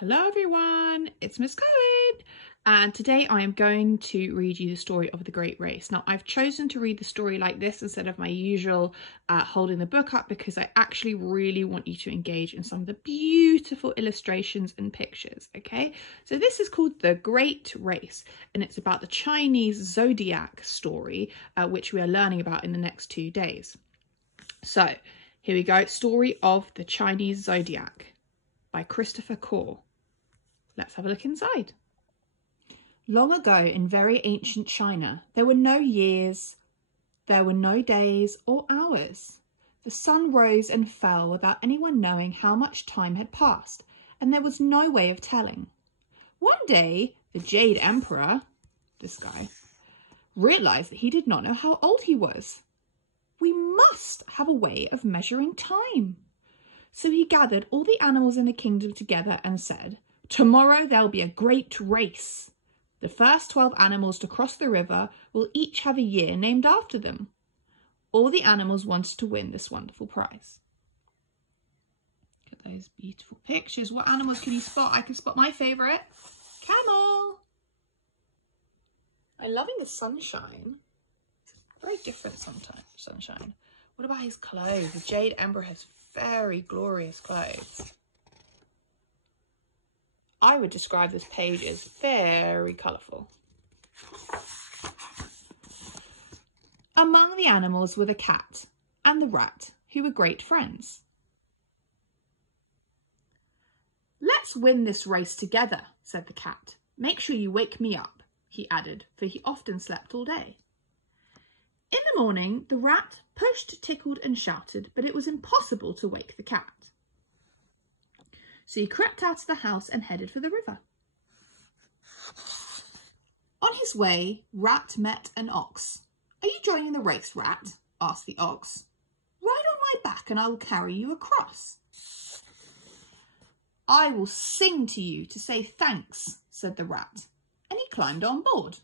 Hello everyone, it's Miss Cohen, and today I am going to read you the story of the Great Race. Now I've chosen to read the story like this instead of my usual holding the book up because I actually really want you to engage in some of the beautiful illustrations and pictures, okay? So this is called The Great Race and it's about the Chinese zodiac story which we are learning about in the next 2 days. So here we go, Story of the Chinese Zodiac by Christopher Corr. Let's have a look inside. Long ago in very ancient China, there were no years, there were no days or hours. The sun rose and fell without anyone knowing how much time had passed, and there was no way of telling. One day, the Jade Emperor, this guy, realised that he did not know how old he was. We must have a way of measuring time. So he gathered all the animals in the kingdom together and said, "Tomorrow there'll be a great race. The first 12 animals to cross the river will each have a year named after them." All the animals wanted to win this wonderful prize. Look at those beautiful pictures. What animals can you spot? I can spot my favourite, camel. I'm loving the sunshine. It's very different sometimes, sunshine. What about his clothes? The Jade Emperor has very glorious clothes. I would describe this page as very colourful. Among the animals were the cat and the rat, who were great friends. "Let's win this race together," said the cat. "Make sure you wake me up," he added, for he often slept all day. In the morning, the rat pushed, tickled and shouted, but it was impossible to wake the cat. So he crept out of the house and headed for the river. On his way, Rat met an ox. "Are you joining the race, Rat?" asked the ox. "Ride on my back and I will carry you across." "I will sing to you to say thanks," said the rat, and he climbed on board.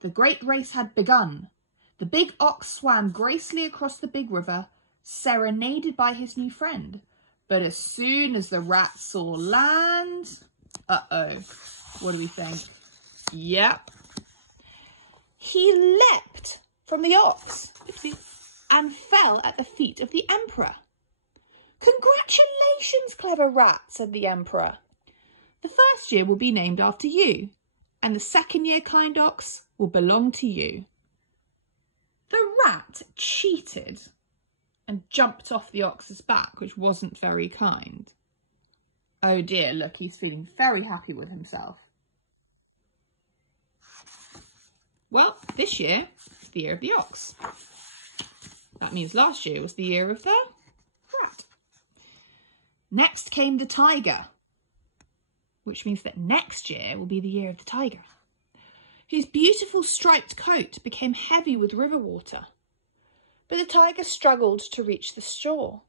The great race had begun. The big ox swam gracefully across the big river, serenaded by his new friend. But as soon as the rat saw land, what do we think? Yep. He leapt from the ox and fell at the feet of the emperor. "Congratulations, clever rat," said the emperor. "The first year will be named after you, and the second year, kind ox, will belong to you." The rat cheated and jumped off the ox's back, which wasn't very kind. Oh dear, look, he's feeling very happy with himself. Well, this year is the year of the ox. That means last year was the year of the rat. Next came the tiger, which means that next year will be the year of the tiger. His beautiful striped coat became heavy with river water, but the tiger struggled to reach the shore.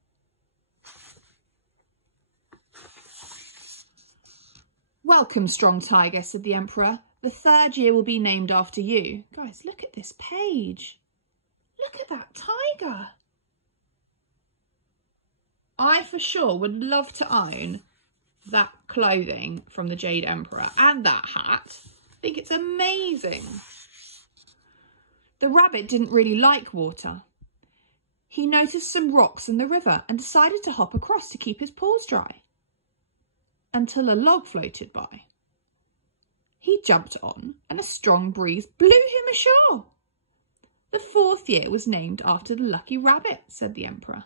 "Welcome, strong tiger," said the emperor. "The third year will be named after you." Guys, look at this page. Look at that tiger. I for sure would love to own that clothing from the Jade Emperor and that hat. I think it's amazing. The rabbit didn't really like water. He noticed some rocks in the river and decided to hop across to keep his paws dry, until a log floated by. He jumped on and a strong breeze blew him ashore. "The fourth year was named after the lucky rabbit," said the emperor.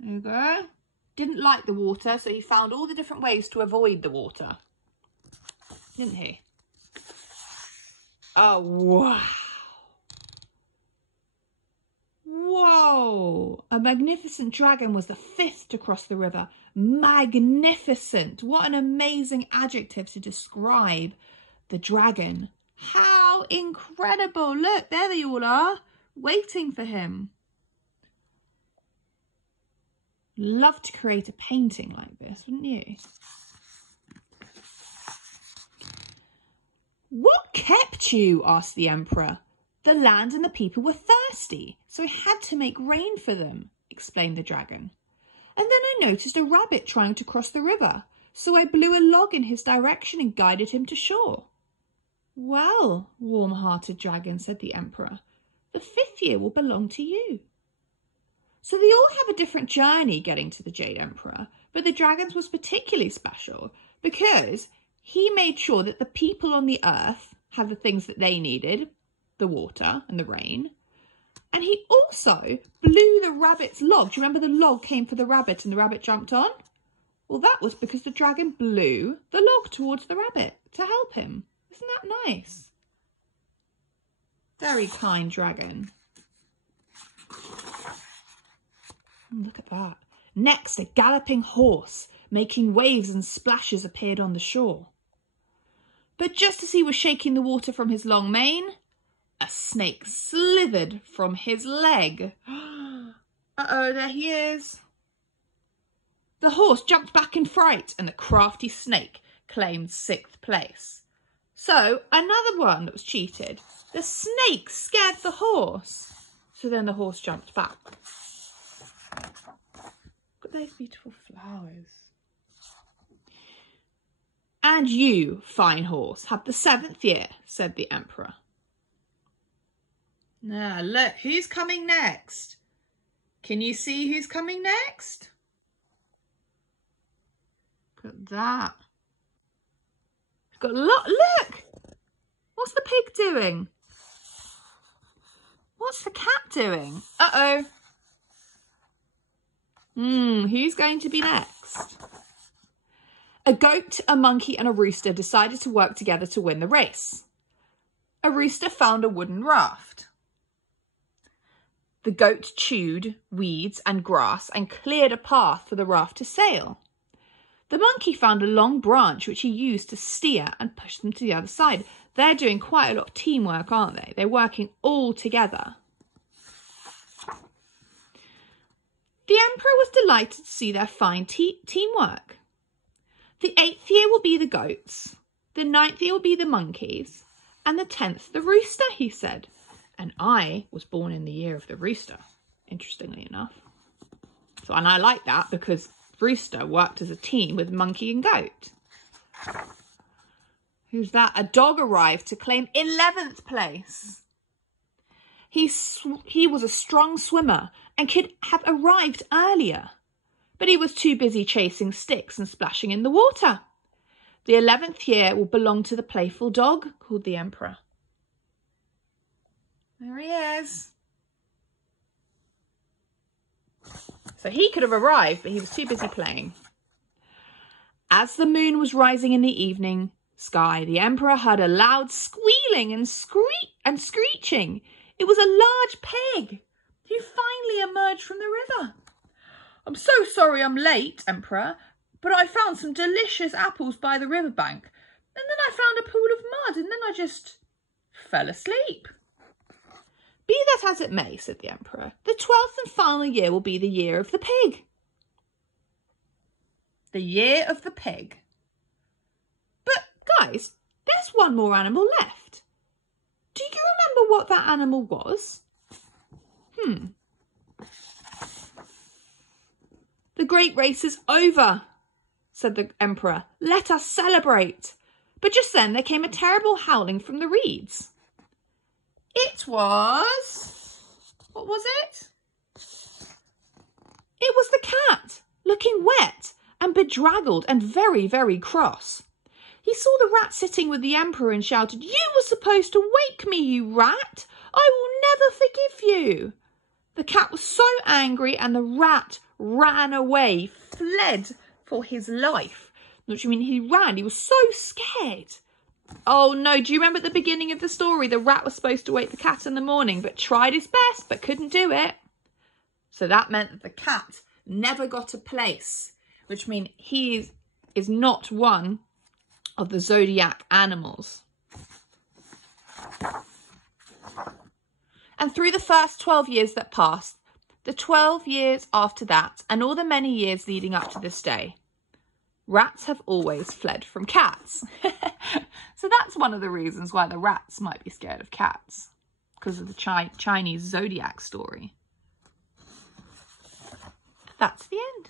There you go. Didn't like the water, so he found all the different ways to avoid the water, didn't he? Oh, wow. Whoa! A magnificent dragon was the fifth to cross the river. Magnificent! What an amazing adjective to describe the dragon. How incredible! Look, there they all are, waiting for him. Love to create a painting like this, wouldn't you? "What kept you?" asked the emperor. "The land and the people were thirsty, so I had to make rain for them," explained the dragon. and then I noticed a rabbit trying to cross the river, so I blew a log in his direction and guided him to shore." "Well, warm-hearted dragon," said the emperor, "the 5th year will belong to you." So they all have a different journey getting to the Jade Emperor, but the dragon's was particularly special because he made sure that the people on the earth had the things that they needed, the water and the rain. And he also blew the rabbit's log. Do you remember the log came for the rabbit and the rabbit jumped on? Well, that was because the dragon blew the log towards the rabbit to help him. Isn't that nice? Very kind dragon. Look at that. Next, a galloping horse, making waves and splashes, appeared on the shore. But just as he was shaking the water from his long mane, a snake slithered from his leg. Uh-oh, there he is. The horse jumped back in fright and the crafty snake claimed 6th place. So, another one that was cheated. The snake scared the horse. So then the horse jumped back. Look at those beautiful flowers. "And you, fine horse, have the 7th year," said the emperor. Now, look, who's coming next? Can you see who's coming next? Look at that. We've got a lot. Look! What's the pig doing? What's the cat doing? Uh-oh. Who's going to be next? A goat, a monkey and a rooster decided to work together to win the race. A rooster found a wooden raft. The goat chewed weeds and grass and cleared a path for the raft to sail. The monkey found a long branch which he used to steer and push them to the other side. They're doing quite a lot of teamwork, aren't they? They're working all together. The emperor was delighted to see their fine teamwork. The 8th year will be the goats, the 9th year will be the monkeys, and the 10th the rooster, he said. And I was born in the year of the rooster, interestingly enough. So, and I like that because rooster worked as a team with monkey and goat. Who's that? A dog arrived to claim 11th place. He was a strong swimmer and could have arrived earlier, but he was too busy chasing sticks and splashing in the water. The 11th year will belong to the playful dog called the emperor. There he is. So he could have arrived, but he was too busy playing. As the moon was rising in the evening sky, the emperor heard a loud squealing and screeching. It was a large pig who finally emerged from the river. "I'm so sorry I'm late, Emperor, but I found some delicious apples by the riverbank, and then I found a pool of mud, and then I just fell asleep." "Be that as it may," said the emperor, "the 12th and final year will be the year of the pig." The year of the pig. But guys, there's one more animal left. Do you remember what that animal was? "The great race is over," said the emperor. "Let us celebrate." But just then there came a terrible howling from the reeds. It was... what was it? It was the cat, looking wet and bedraggled and very, very cross. He saw the rat sitting with the emperor and shouted, "You were supposed to wake me, you rat! I will never forgive you!" The cat was so angry and the rat ran away, fled for his life. Which I mean, he ran, he was so scared. Oh no, do you remember at the beginning of the story, the rat was supposed to wake the cat in the morning, but tried his best, but couldn't do it. So that meant that the cat never got a place, which means he is not one of the zodiac animals. And through the first 12 years that passed, the 12 years after that, and all the many years leading up to this day, rats have always fled from cats. So that's one of the reasons why the rats might be scared of cats, because of the Chinese zodiac story. That's the end.